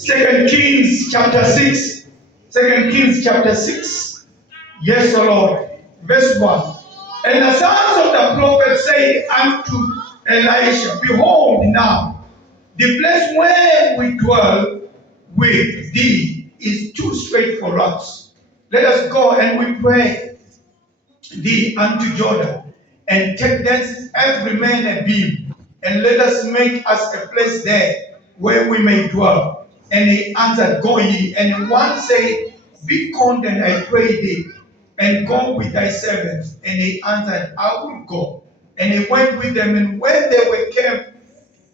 Second Kings chapter 6. Second Kings chapter 6. Yes, O Lord. Verse 1. And the sons of the prophet say unto Elisha, behold now, the place where we dwell with thee is too straight for us. Let us go and we pray thee unto Jordan, and take thence every man a beam, and let us make us a place there where we may dwell. And he answered, go ye. And one said, be content, I pray thee, and go with thy servants. And he answered, I will go. And he went with them, and when they were came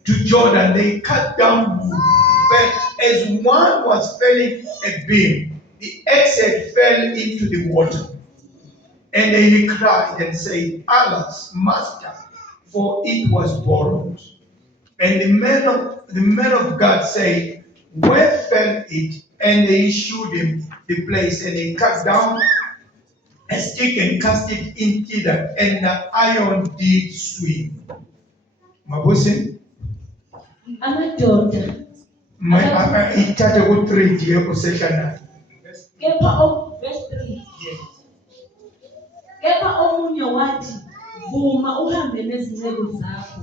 to Jordan, they cut down wood. But as one was felling a beam, the axe head fell into the water. And he cried and said, alas, master, for it was borrowed. And the man of God said, where fell it? And they showed him the place, and he cut down a stick and cast it into that, and the iron did swim. Mabusi? Amadoda. Ithathe ku-3 ndiye kuseshana. Kepha verse 3. Kepha omunye wathi, vuma uhambe nezinceku zakho.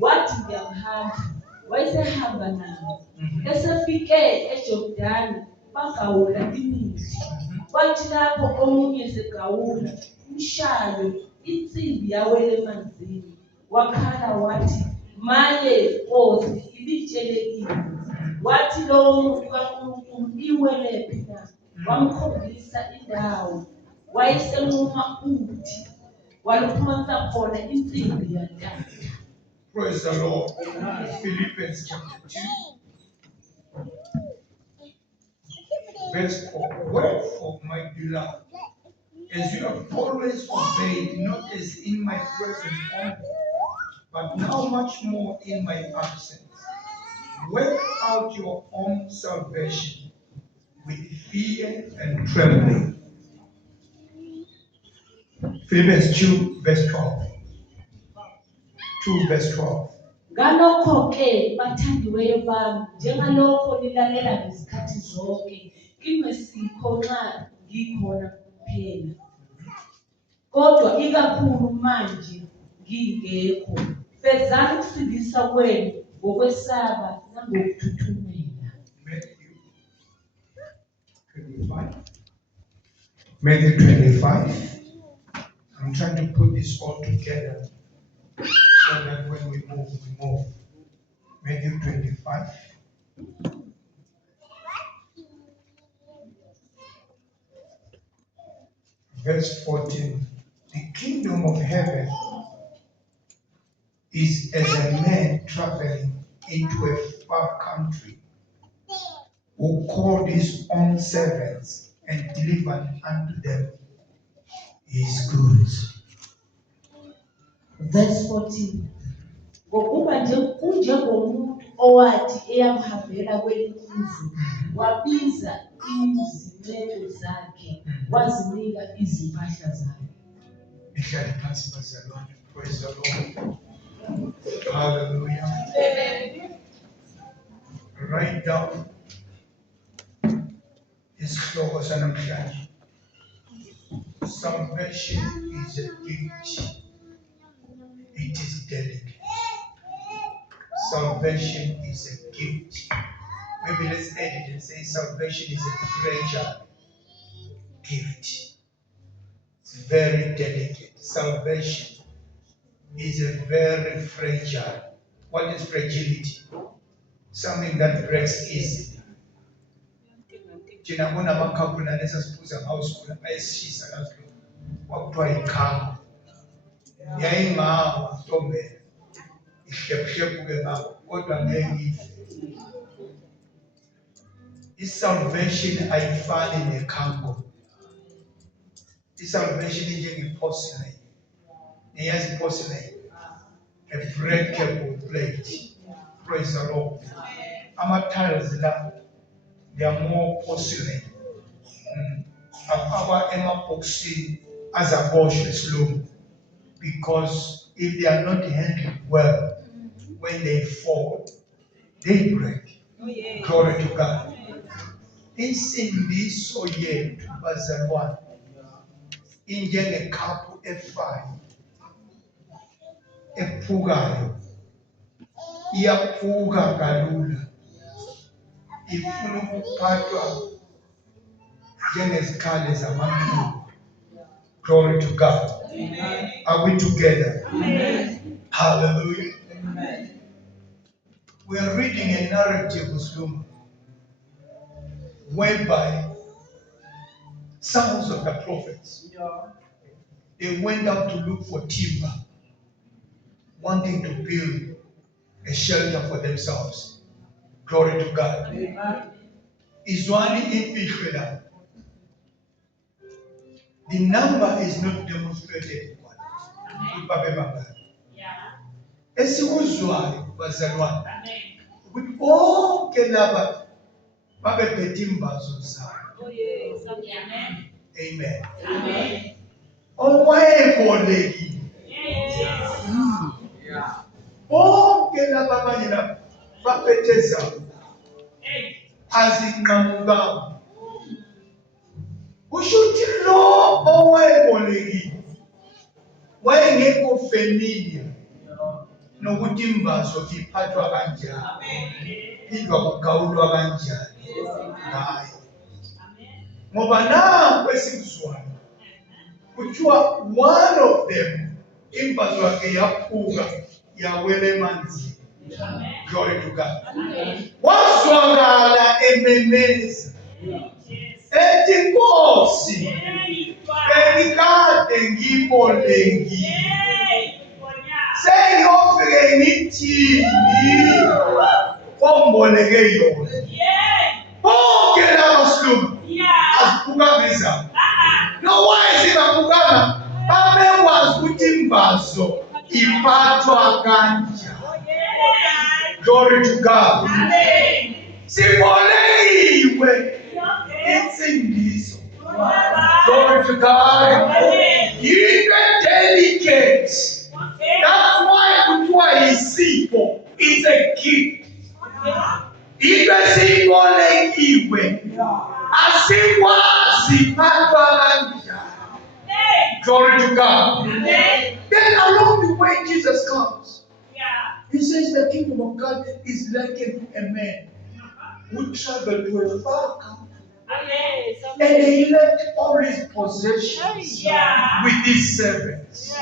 Wathi ngiyahamba. Wayesehamba nabo. Esefike eJordani bagawula imizi. Kwathi lapho omunye segawula umshalo insimbi yawela emanzini. Wakhala wathi, maye Nkosi, ibitshelekile. Wathi lowo muntu kaNkulunkulu iwelephi na? Wamkhombisa indawo. Wayesenquma uthi waluphosa khona insimbi yantanta. Praise the Lord. Philippians chapter 2. Verse 4. Wherefore, my beloved, as you have always obeyed, not as in my presence only, but now much more in my absence, work out your own salvation with fear and trembling. Philippians 2 verse 12. 2 verse 12. Ngalokho-ke bathandiweyo bami, njengalokho lilalela ngezikhathi zonke, kingesikho nxa ngikhona kuphela. Kodwa ikakhulu manje ngingekho, fezani ukusindisa kwenu ngokwesaba nangokuthuthumela. Matthew 25. I'm trying to put this all together so that when we move, we move. Matthew 25. Verse 14. The kingdom of heaven is as a man traveling into a far country, who called his own servants and delivered unto them his goods. Verse 14. Ngokuba nje kunjengomuntu owathi eyamhambela kwelinye izwe, wabiza izinceku zakhe, wazinika izimpahla zakhe. Praise the Lord. Hallelujah. Write down isihloko sanamhlanje. Salvation is a gift. It is delicate. Salvation is a gift. Maybe let's edit and say salvation is a fragile gift. It's very delicate. Salvation is a very fragile. What is fragility? Something that breaks easily. Thina kunamakhampani esasiphuza ngawo sikhula ayesishisa kazi kwakuthiwa yikhamba. Yayingawa ntombela. Ihlephuke ngakho kodwa ngeke ife. Isalvation ayifani nekhambo. Isalvation injengeporcelain. Niyazi porcelain? A breakable plate. Praise the Lord. Ama-tiles la, they are more porcelain. Our emaboxing as a bosch slow, because if they are not handled well, when they fall, they break. Glory to God. Insindiso yethu bazalwane injengekhaphu efayo ephukayo, iyaphuka kalula, ifuna ukuphathwa njengezikhali zamathuba. Glory to God. Amen. Are we together? Amen. Hallelujah. Amen. We are reading a narrative, Muslim, whereby sons of the prophets, they went out to look for timber, wanting to build a shelter for themselves. Glory to God. Amen. Izwani imfihlo lapho. The number is not demonstrated. Esikuzwayo bazalwane ukuthi bonke laba babephethe imbazo zabo. Amen. Amen. Owayebolekile. Bonke laba abanye laba baphethe zabo azinqamukanga. Kusho ukuthi lo owayebolekile wayengekho familiar nokuthi imbazo iphathwa kanjani, idwa kugawulwa kanjani ngayo. Ngoba na kwesikuzwayo kuthiwa one of them imbazo yakhe yaphuka yawela emanzini. Glory to God. Wazwakala ememeza ethi Nkosi, bengikade ngibolekile, sengiyofike ngithini komboleke yona. Bonke laba silumo aziphukanga izabo. No, why zingaphukanga? Babekwazi ukuthi imbazo iphathwa kanjani. Glory to God. Sibolekiwe insindiso. Glory to God. Yinto delicate. That's why kuthiwa yisipho. It's a gift. Into esibolekiwe asikwazi iphathwa kanjani. Glory to God. Then along the way Jesus comes. He says the kingdom of God is likened to a man who traveled to a far country. And he left all his possessions with his servants.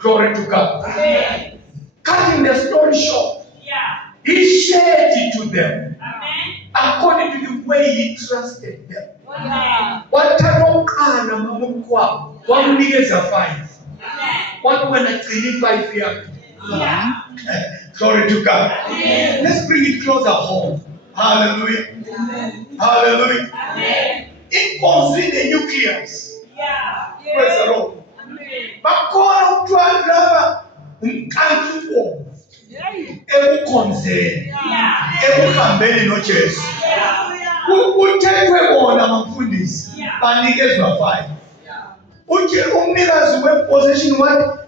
Glory to God. Cutting the story short, he shared it to them according to the way he trusted them. Watalokana mamukwabo wamnikeza 5. Watu wanatrini 5 yake. Glory to God. Amen. Let's bring it closer home. Hallelujah. Amen. Hallelujah. Amen. It comes in the nucleus. Praise the Lord. Bakona ukutwala umkantu wo. Ebukhonzeni. Ebuhambeni noJesu. Uthethwe bona mfundisi. Banikezwa 5. Uthi umnikazi wepossession wathi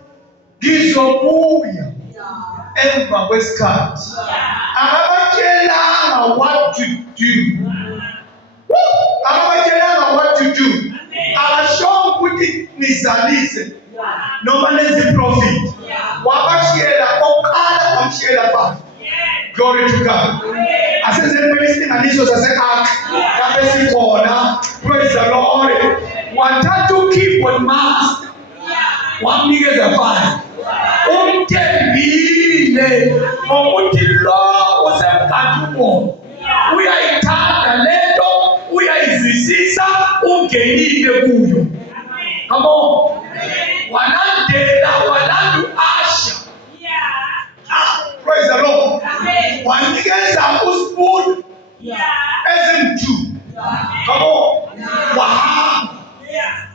ngizobuya emva kwesikhathi. Akabatshelanga what to do. Akabatshelanga what to do. Akasho ukuthi nizalise noma nenze profit. Wabashiyela oqala wamshiyela 5. Glory to God. Asezempela isilinganiso sase-Ark lapho sikhona. Praise the Lord. Wathatha keyboard master wamnikeza 5. Umthembile ngokuthi lo usemkhathumoni uyayithanda lento, uyayizwisisa, ungenile kuyo. Come on. Walandela Asha. Praise the Lord. Wanikeza uspoon ezim2. Come on. Wahamba.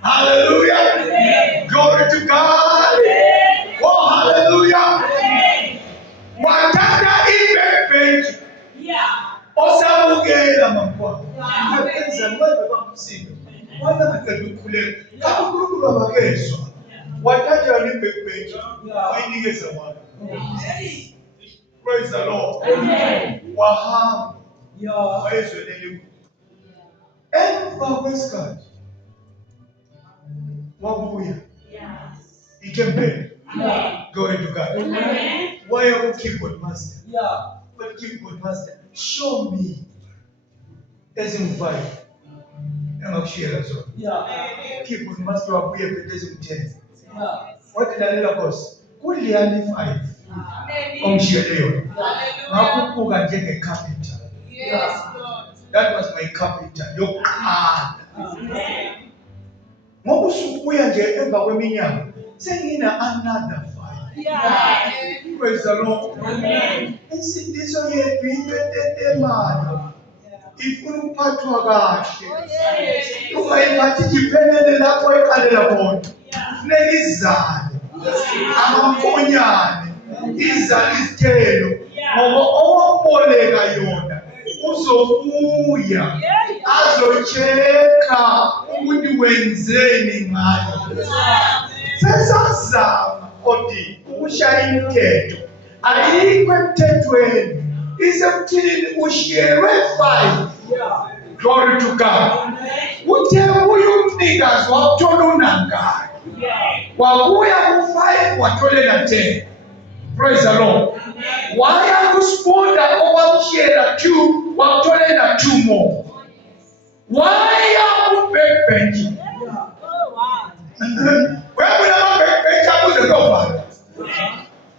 Hallelujah. Glory to God. Oh, hallelujah. Wathatha ibhebheji. Osamukela mfowethu. Akwenza ngoba bamsindo. Wona maqedwe ukukhuleka. Kakhulu abakezwa. Wathatha ibhebheji. Wayinikeza wona. Praise the Lord. Wahamba. wayezwelele emva kwesikhathi wabuya he came back. Glory to God. Why are you keyboard master? But keyboard master, show me ezimfive engakushiyela zona. Keyboard master wabuye phethe ezimthen. Wathi lalela Nkosi, kuliyani 5 ongishiyele yona. Ngakubuka njenge-carpenter. That was my carpenter yokuqala. Ngoba usubuya nje emva kweminyaka sengina another 5. Praise the Lord. Insindiso yethu into etetemayo ifuna ukuphathwa kahle. Ungayiphathi nje iphelele lapho eqalela khona. Funeka izale amankonyane, izale izithelo, ngoba owaboleka yona uzobuya azocheka ukuthi wenzeni ngayo. Sesazama kodwa ukushaya imithetho ayikho emthethweni, isekuthini ushiyelwe 5. Glory to God. Uthe ubuye umnikazi wakuthola unangaki, wabuya ku-5 watholela 10. Praise the Lord. Waya kusifunda okwamshiyela 2 wakutholela 2 more. Waya ku-backbench. Webula ama-backbench akuze kuyobhala.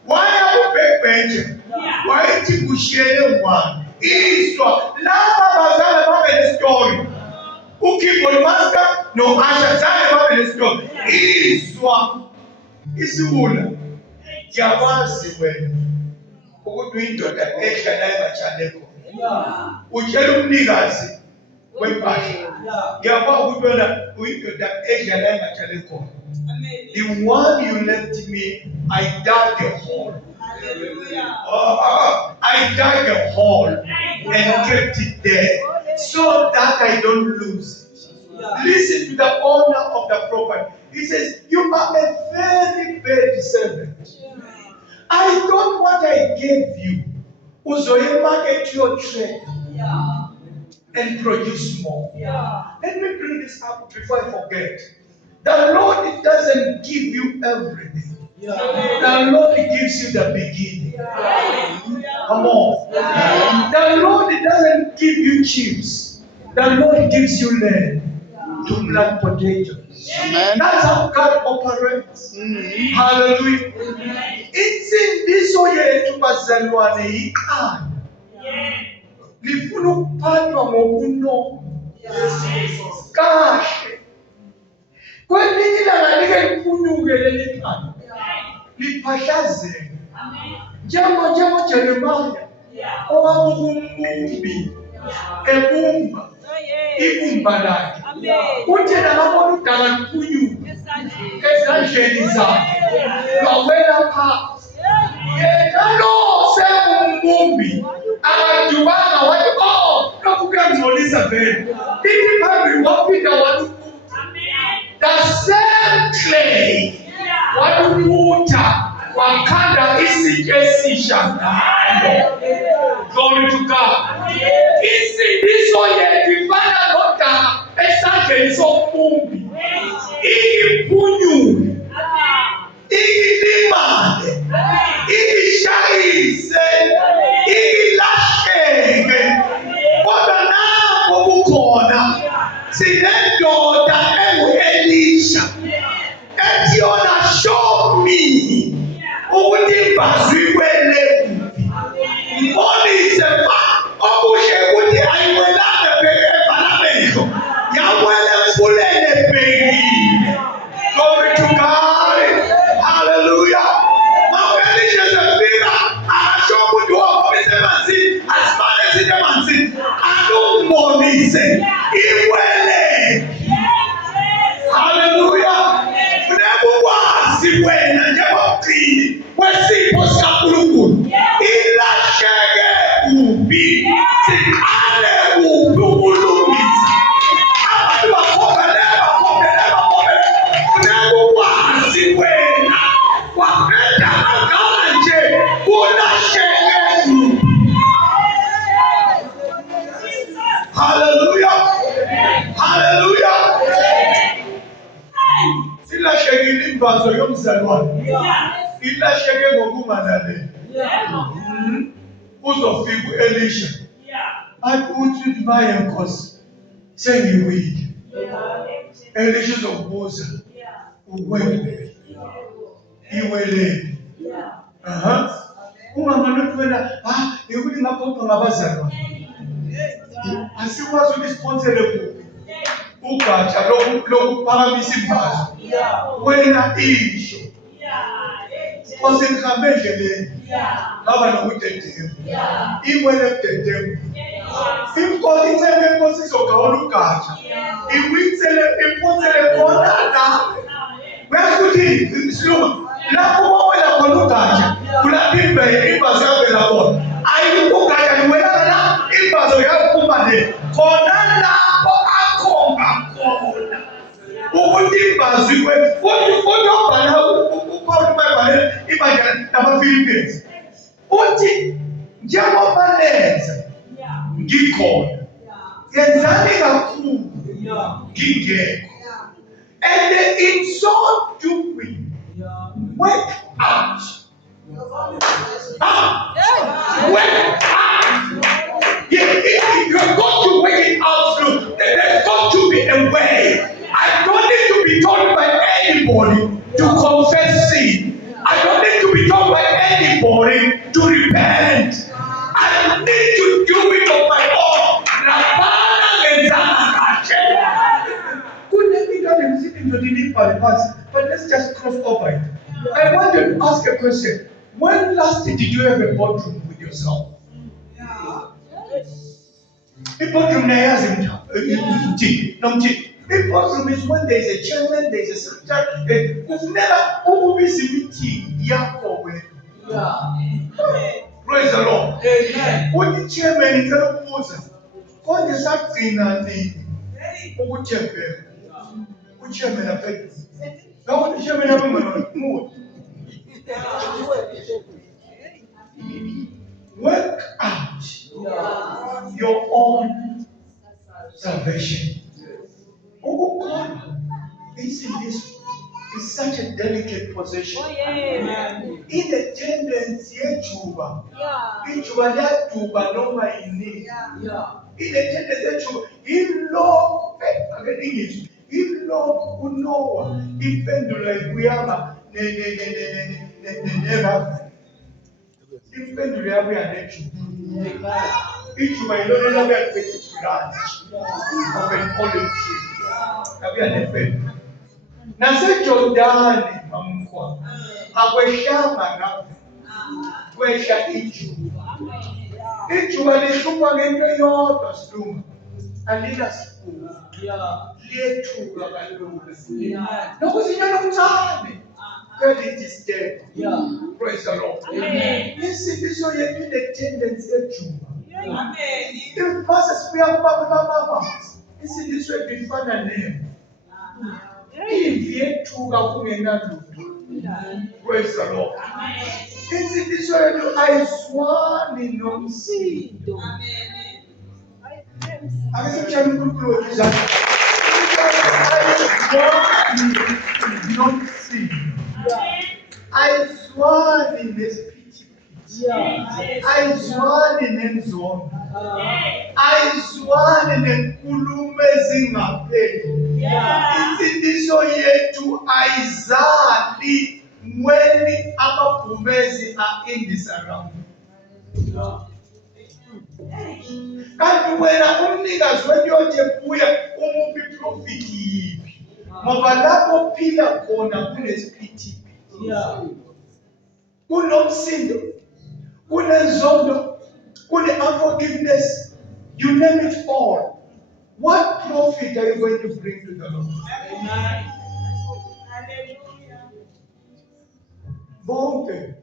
Waya ku-backbench. Wayethi kushiyele 1. Izwa laba bazali babe-story. U-keyboard master no-usher zange babe-story. Izwa isiwula. Ngiyakwazi wena ukuthi uyindoda edlala engatshale khona. Utshela umnikazi wempahla. Ngiyakwazi ukuthi wena uyindoda edlala engatshale khona. The one you left me, I dug a hole. I dug a hole and kept it there so that I don't lose it. Listen to the owner of the property. He says, you are a very bad servant. I thought what I gave you was to market your trade and produce more. Let me bring this up before I forget. The Lord doesn't give you everything. The Lord gives you the beginning. Come on. The Lord doesn't give you chips. The Lord gives you land to plant potatoes. Amen. That's how God operates. Hallelujah. Insindiso yethu bazalwane ikhaya. Lifuna ukuphathwa ngobunono. Kahle. Kwelinye ilanga like liphunyuke leli khaya. Liphahlazeke. Njengo Jeremiah owabukumbi ebumba ibumba lakhe. Uthi nababona udaka liphunyuka ezandleni zakhe lwawela phansi. Yena lo sengumbumbi akadubanga wathi lokhu kuyangcolisa vele. Ithi phambili waphinda walukuthi the same clay walukutha wakhanda isitshe esisha ngalo. Glory to God. Insindiso yethu ifana nodaka esandleni sombumbi. Iphunyuke, ilimale, ishayise, ilahleke. Kodwa nabo kukhona sinendoda engu-Elisha ethi yona show me ukuthi imbazi iwele kuphi. Mbonise okuhle ukuthi ayiwelanga evala amehlo, yawela emfuleni ebhekile. Glory to God. Hallelujah. Elisha sefika akasho ukuthi womise emanzini, asimane sithi emanzini alumbonise iwele. Hallelujah. Funeka ukwazi wena njengomgcini wesipho sikaNkulunkulu ilahleke kuphi, siqale kuphi ukulungisa. Abantu bakhombeleka. Funeka ukwazi wena waphetha amagama nje ulahleke kuphi. Hallelujah. Hallelujah. Silahlekile imbazo yomzalwane. Ilahleke ngokungalaleli. Uzofika u-Elisha. Athi uthi baye Nkosi. Sengiwile. Elisha uzokubuza. Uwele. Iwelele. Ungamane uthi wena yikuthi ngaphoqa ngabazalwane. Asikwazi ukusponsele kuphi. Ugatsha lokuphakamisa imbazo. Wena isho. Nkosi ngihambe endleleni. Ngaba nokudedema. Iwele ebudedema. Inkosi ithembe inkosi izogawula ugatsha. Iphonsele khona la. Bekuthi siluma. Lapho wawela khona ugatsha. Kulapho imbazo yavela khona. Ugatsha liwela la. Imbazo yaphuma le. Khona lapho akhomba khona. Ukuthi imbazo iwe. Kodwa ubhala uPaul bayibhalela ibandla lamaFilipians. Uthi njengoba lenza ngikhona. Yenzani kakhulu ngingekho. And in so doing, work out. Work out. You are going to work it out. There's got to be a way. I don't need to be told by anybody to confess sin. I don't need to be told by anybody to repent. I need to do it on my own. But let's just cross over it. I want to ask a question. When last did you have a boardroom with yourself? A boardroom a boardroom is when there is a chairman, there is a secretary. We've never always meeting. Praise the Lord. What the chairman is going to pose? God is acting on the chairman. Which chairman affects? Now the chairman have more. Work out your own salvation. Oh God, this is such a delicate position. In the tendency, Juba Juba no in the tendency, in law, in law, Unoa, in Pendula, Guyama, never. In Pendula, we are nature. Each of my Lord, I have taken branch of an olive tree. Nase Jordani mamkwa. Akweshama ngapi. Kwesha ijuba. Ijuba lishupa ngento yodwa siluma. Alila siku. Liethuka kalula. Nokuzinyana mthane. God is dead. Praise the Lord. Amen. Isindiso yethu the tendency ejuba. Amen. If Moses we are baba. Isindiso yethu ifana nemo. Praise the Lord. Isindiso yethu ayiswani nomsindo. Akasijana uNkulunkulu wethu izandla. Ayiswani nesiphithiphithi. Ayiswani nenzondo. Ayiswani nenkulumo ezingapheli. Insindiso yethu ayizali when amabhumezi are in the surrounding. Kanti wena umnikazi wethu buya umuphi profit yiphi. Ngoba lapho phila khona kunesiphithiphithi. Kunomsindo, kunenzondo, unforgiveness, you name it all. What profit are you going to bring to the Lord? Amen. Hallelujah. Bonke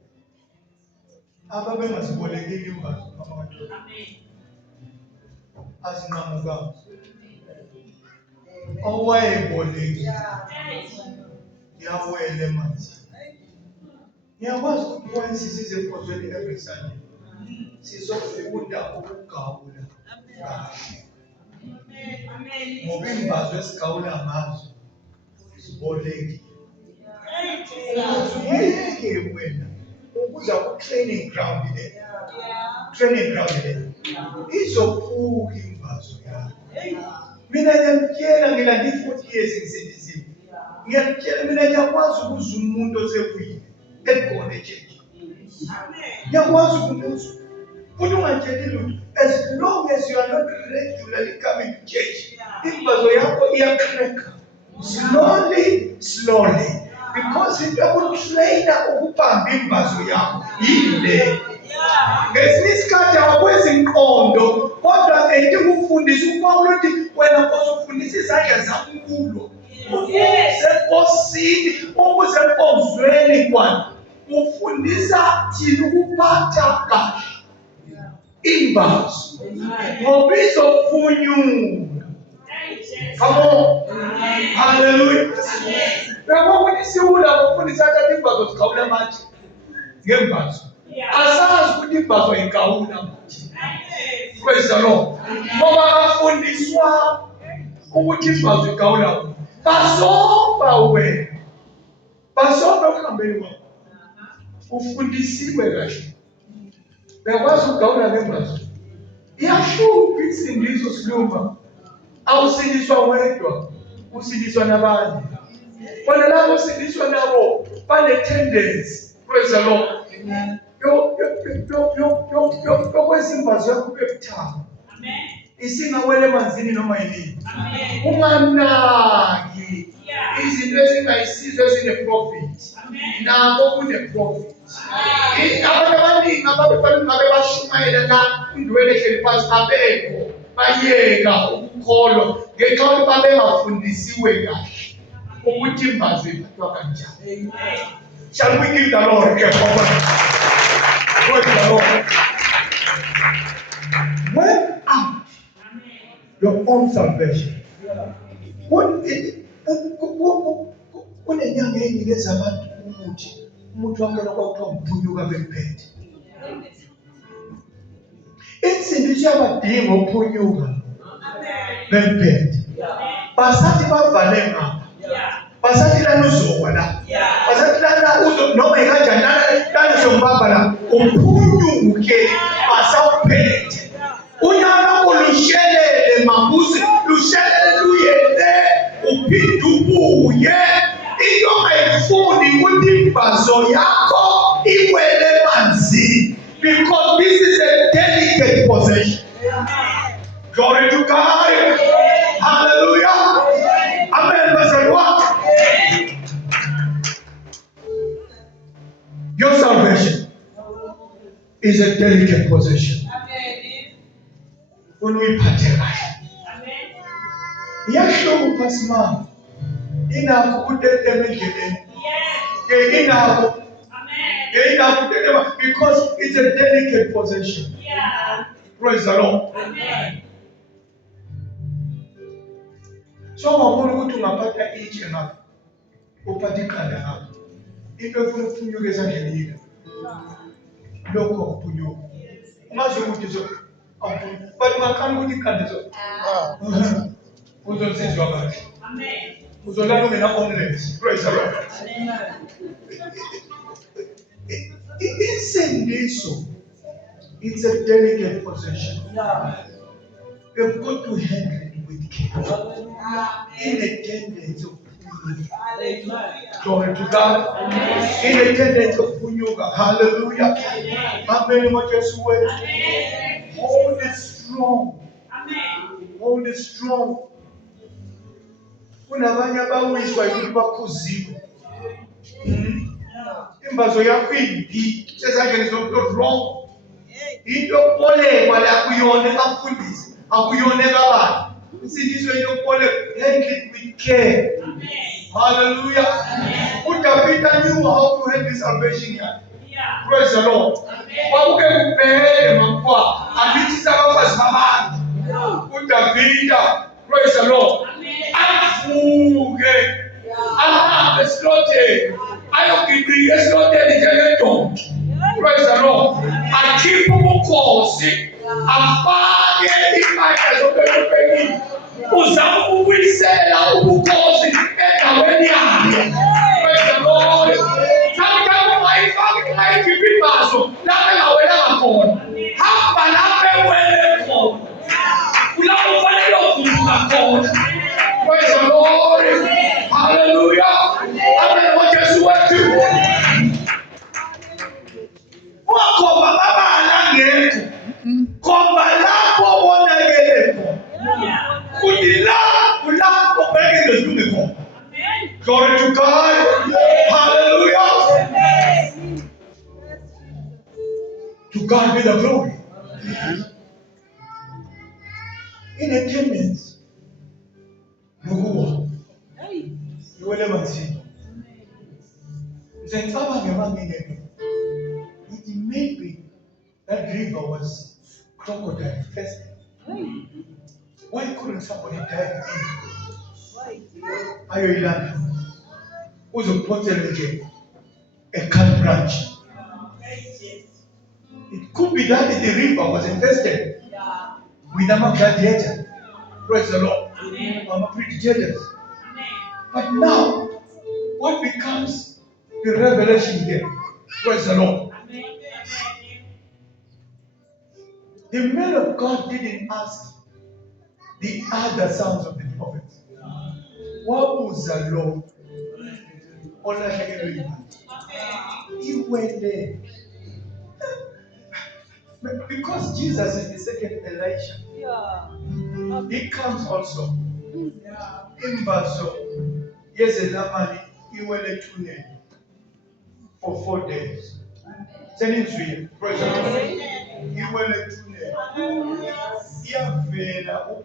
ababe masibolekile imbazo abantu. Amen. Asinqamuka. Owayebolekile. Yawele manje. Ngiyakwazi ukubona sisize ephozweni every Sunday. Sizofunda ukugawula. Ngoba imbazo esigawula ngazo zibolekile. Yeke wena ukuza ku-training ground le. Training ground le. Izophuka imbazo yakho. Mina ngiyakutshela ngilande 40 years ngisindisiwe. Ngiyakutshela mina ngiyakwazi ukuzwa umuntu osefuyile ekhona echechi. Ngiyakwazi ukumuzwa. Futhi ungatsheli lutho. As long as you are not regularly coming to church, imbazo yakho iyacrack. Slowly. Because into yokutraina ukubamba imbazo yakho yile. Ngesinye isikhathi awakwenzi ingqondo, kodwa ngeke ukufundisa uPawulo uthi wena uzofundisa izandla zaNkulunkulu. Ukuze osini, ukuze ozweni kwani. Ufundisa thina ukuphatha kahle imbazo. Ngoba izofunyuka. Come on. Hallelujah. Ngoba siwula ukufundisa ukuthi imbazo zigawula manje. Ngembazo. Asazi ukuthi imbazo ingawula manje. Praise the Lord. Ngoba bafundiswa ukuthi imbazo igawula. Basomba wena. Basomba ukuhambeni kwakho. Ufundisiwe kahle. Uyakwazi ukugawula ngembazo. Iyashuka isindiso siluma. Awusindiswa wedwa, usindiswa nabanye. Bona labo usindiswa nabo bane-tendency. Praise the Lord. Yokwezimbazo yakho kube buthaka. Isingawele emanzini noma yini. Unganaki izinto ezingayisizo ezine-profit. Nabo kune-profit. Abantu abaningi ababefanele ngabe bashumayela la indwele ehleli phansi abekho bayeka ukukholwa ngenxa yokuthi babengafundisiwe kahle ukuthi imbazo iphathwa kanjani. Shall we give the Lord a clap? Praise the Lord. Work out your own salvation. Kunenyanga enikeza abantu umuthi wangena kwakuthiwa uphunyuka bemphethe. Insindiso yabadinga uphunyuka bemphethe. Basathi bavale ngapha. Basathi lana uzokwa la. Basathi lana uzo noma ikanjani lana uzombamba la uphunyuke basawuphethe. Unyaka olushelele mabuzi lushelele luyele uphinde ubuye. Into mayifuni ukuthi imbazo yakho iwele emanzini. Because this is a delicate possession. Glory to God. Hallelujah. Amen. Your salvation is a delicate possession. When we partake, yasho upasma ina kudetemekele. Ina because it's a delicate possession. Praise the Lord. Amen. So ngabona ukuthi ungaphatha itshe ngapha. Uphatha ikhanda ngapha. Into efuna ukuphunyuka esandleni yini? Lokho kuphunyuka. Ungazi ukuthi so but ungakhanda ukuthi ikhanda so. Uzosizwa kahle. Amen. Uzolala ungena homeless. Praise the Lord. Amen. Insindiso, it's a delicate possession. You've got to handle it with care. In a tendency of punyuka. Glory to God. In a tendency of punyuka. Hallelujah. Amen. Hold it strong. Hold it strong. Kunabanye abawiswa ukuthi bakhuziwe. Imbazo yakho imbi sezandleni zomuntu wrong. Into yokubolekwa la kuyona ekafundisi akuyona ekabani. Insindiso yokubolekwa handle it with care. Amen. Hallelujah. David knew how to handle salvation yakhe. Praise the Lord. Kwakuke kuphele mapwa amithi abafazi babantu. David, praise the Lord. Avuke ahambe esiloteni ayogidika esiloteni njengendoda. Praise the Lord. Akhiphe ubukhosi afake impahla zobelobelini uzama God. Praise the Lord. Hallelujah. Amen. What Jesus wetu. Wakomba baba anangeku. Komba lapo wonagelepo. Kudila ulapo peke ngezungeko. Glory to God. Hallelujah. To God be the glory. In attendance. Nukuwa. Iwele mansi. Zentsaba ngemangenge. It may be that river was crocodile infested. Why couldn't somebody dive in? Ayoilanda. Who's a potential a cat branch? It could be that the river was infested with a gladiator. Praise the Lord. Predators. But now, what becomes the revelation here? Praise the Lord. The man of God didn't ask the other sons of the prophets. What was the Lord? He went there. Because Jesus is the second Elisha. He comes also. In Baso, yes, a lamani, he went to for 4 days. Send him to you. Praise the Lord. He went to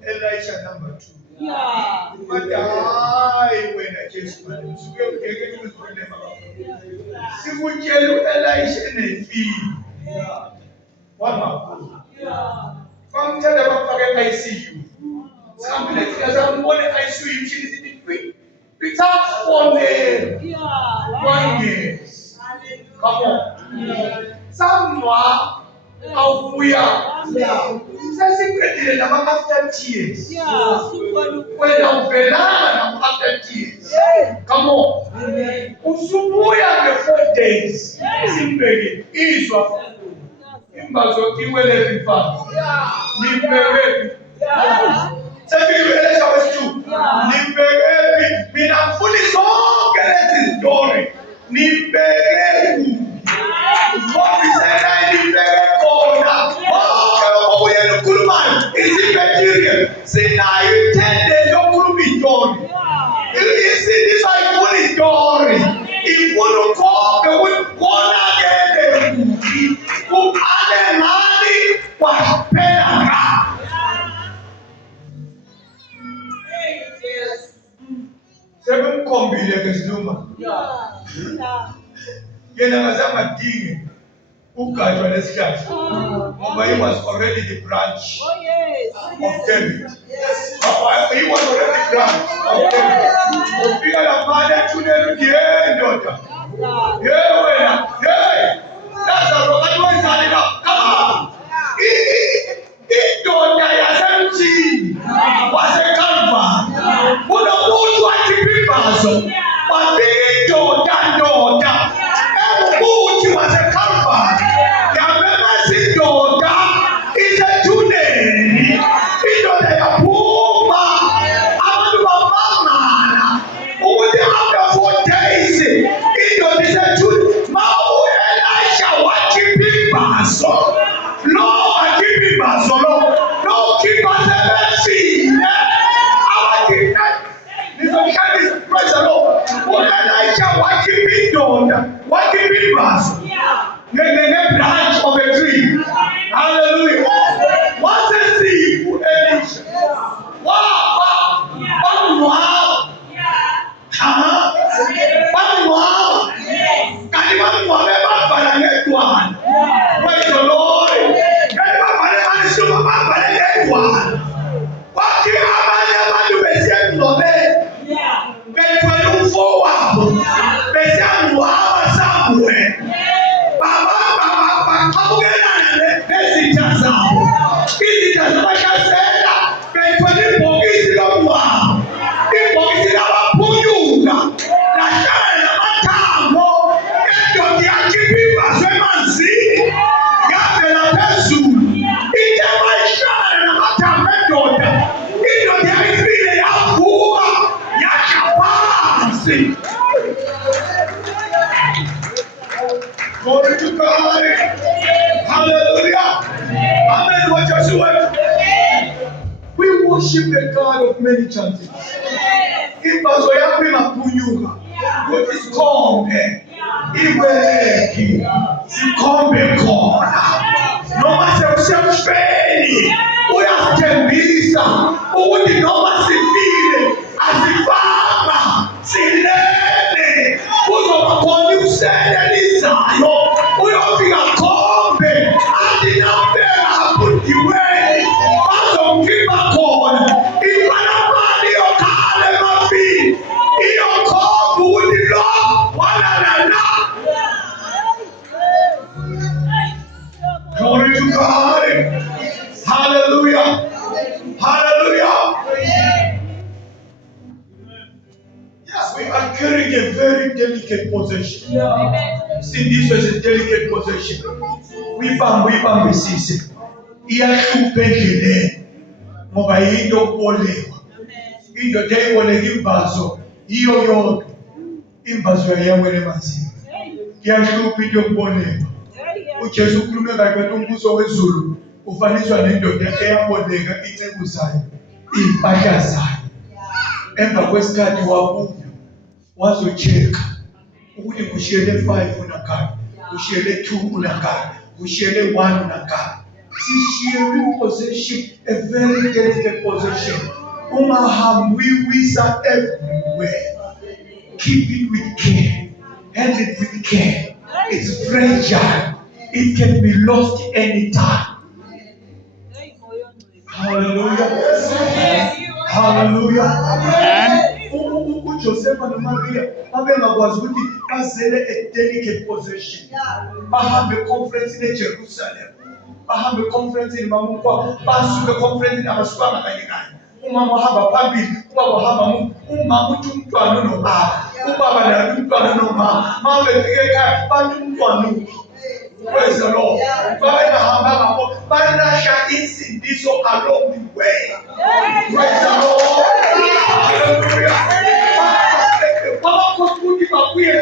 Elisha number 2. But I when I just went to Elisha in a field. One more. Come tell them what I see you. Some places as one I see you, she is in the it's up for me. 1 year. Come on. Someone how we are. Secretly, after tears. When I'm after tears. Come on. Usubuya the 4 days. Simply. Israel. Imbazo kiwele vifa. Nimberepi. Second Elisha was 2. Nimberepi. Mina fully so get story. Nimberepi. What we say that Nimberepi. Oh, we are the good man. Is it Nigeria? See now you 10 days don't could be done. You see this I put it done. If you don't come, they will one again. Who are the money? What better? Seven combi against Luma. Yenamazama Ding. Who got on this church? He was already the branch of David. He was already the branch of David. We got a father to the daughter. Yeah, that's a rocket one side up. Come on. He don't die as empty. Was a camper. What a wood like the people. But they don't daughter. And wood was a camper. Is a today. We know that a poor man, mama, who would have 4 days. It is a today. Mau Elisha was keeping Baso. Lord, keeping Baso. No, keep us a seed. Our keeping. Praise the Lord. Elisha was keeping Don. What keeping Baso? The branch of a tree. Hallelujah. What's a seed for Elisha? Wow. Can you praise the Lord. Somewhere. worship the God of many chances. Imbazo yakho ingaphunyuka. Ukuthi sikhombe. Ibeleki. Sikhombe khona. Noma sekusemfeni. Uyasithembisa. Ukuthi noma sifile. Asifanga. Silele. Kuzoba khona ikusele lizayo. Uyofika khombe. Andinambeka abundiweni. Bazongipha khona. Imbalabali yokhala emafini. Iyokhomba ukuthi lo walalala. Glory to God. Hallelujah. Hallelujah. Yes, we are carrying a very delicate possession. See, this was a delicate possession. Uyibambisise. Iyahlupha endleleni. Ngoba yinto okubolewa. Indoda eyiboleka imbazo. Iyo yodwa. Imbazo yayawela emanzini. Iyahlupha into yokubolewa. UJesu ukhulume kahle umbuso wezulu. Ufaniswa nendoda eyaboleka inceku zayo. Impahla zayo. Emva kwesikhathi wabuya. Wazocheka. Ukuthi kushiyele 5 unakhala. Kushiyele 2 unakhala. Kushiyele 1 unakhala. Sishiyele possession, a very delicate possession. Wisa everywhere. Keep it with care. Handle it with care. It's fragile. It can be lost anytime. Hallelujah. Hallelujah. Joseph and Maria babengakwazi ukuthi bazele a delicate possession. Bahambe conference in Jerusalem. Bahambe conference in Mamukwa. Basuke conference in abasukanga kanye kanye. Umama uhamba phambili, ubaba uhamba umama uthi umntwana nobaba. Ubaba naye umntwana nomama. Mama befike ekhaya bathi umntwana uphi. Praise the Lord. Babengahamba ngapho banasha insindiso along the way. Praise the Lord. Hallelujah. Babakhosikuthi babuye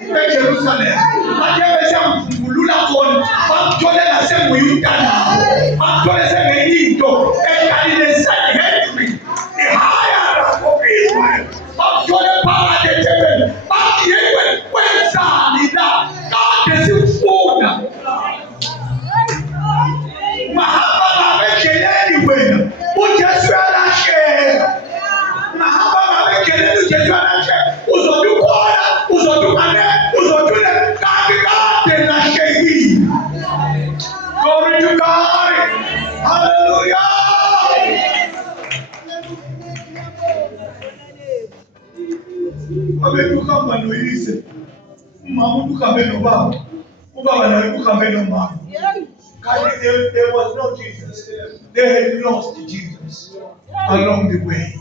eJerusalem. Bathe besiyamvumbulula khona bamthole ngaseMuyuda nawo. Bamthole sengeyinto eqalile Sanhedrin. Ihayara of Israel. Bamthole phakathi ethempelini. Bathi yekwe kwenzani la? Kade simfuna. Mahamba ngabendleleni wena. UJesu uyalahleka. Mahamba ngabendleleni uJesu uyalahleka. Uzothi ukhona, uzothi ungane, uzothi ule kanti kade lahlekile. Glory to God. Hallelujah. Abantu kuhamba noyise. Umama uhambe nobaba. Ubaba naye uhambe nomama. There was no Jesus. They had lost Jesus along the way.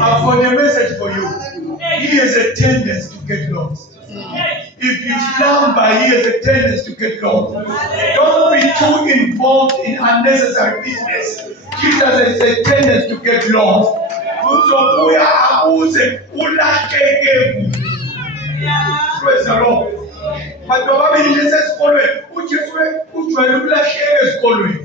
I've got a message for you. He has a tendency to get lost. If you slumber, he has a tendency to get lost. Don't be too involved in unnecessary business. Jesus has a tendency to get lost. Praise the Lord. But bababili lesesikolweni uJesu ujwayele ukulahleka ezikolweni.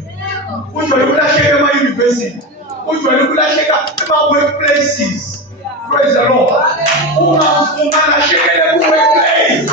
Ujwayele ukulahleka ema-university. Ujwayele ukulahleka ema-workplaces. Praise the Lord. Ungalahlekele ku-workplace.